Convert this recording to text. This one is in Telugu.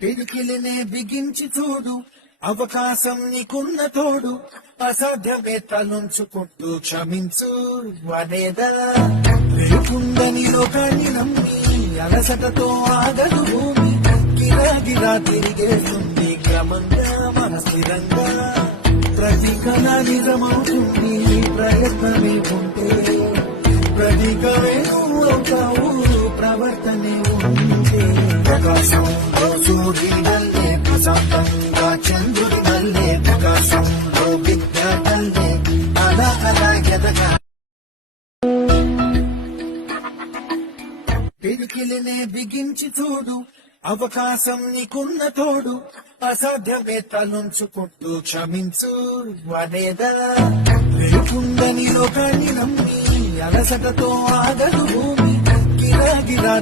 పిడికిలినే బిగించి చూడు, అవకాశం నీకున్న తోడు, అసాధ్యమే తలుంచుకుంటూ క్షమించు వనేదా. లేకుందని లోకాన్ని నమ్మి అలసటతో ఆగదు భూమి, గిరాగిరా తిరిగేస్తుంది క్రమంగా మనస్థిరంగా. ప్రతి కళ నిజమవుతుంది ప్రయత్నమే ఉంటే, ప్రతికవే నువ్వు అవుతావు ప్రవర్తనే ఉంటే. ప్రకాశంలో సూర్యుడల్లే, ప్రశాంతంగా చంద్రుడినల్లే, ప్రకాశంలో విద్యాటల్లే అలా అలా ఎదగా. పిడికిలినే బిగించి చూడు, అవకాశం నీకున్న తోడు, అసాధ్యమే తలుంచుకుంటూ క్షమించు వనేదా. లేకుందని లోకాన్ని నమ్మి అలసటతో ఆగదు భూమి, గిరాగిరా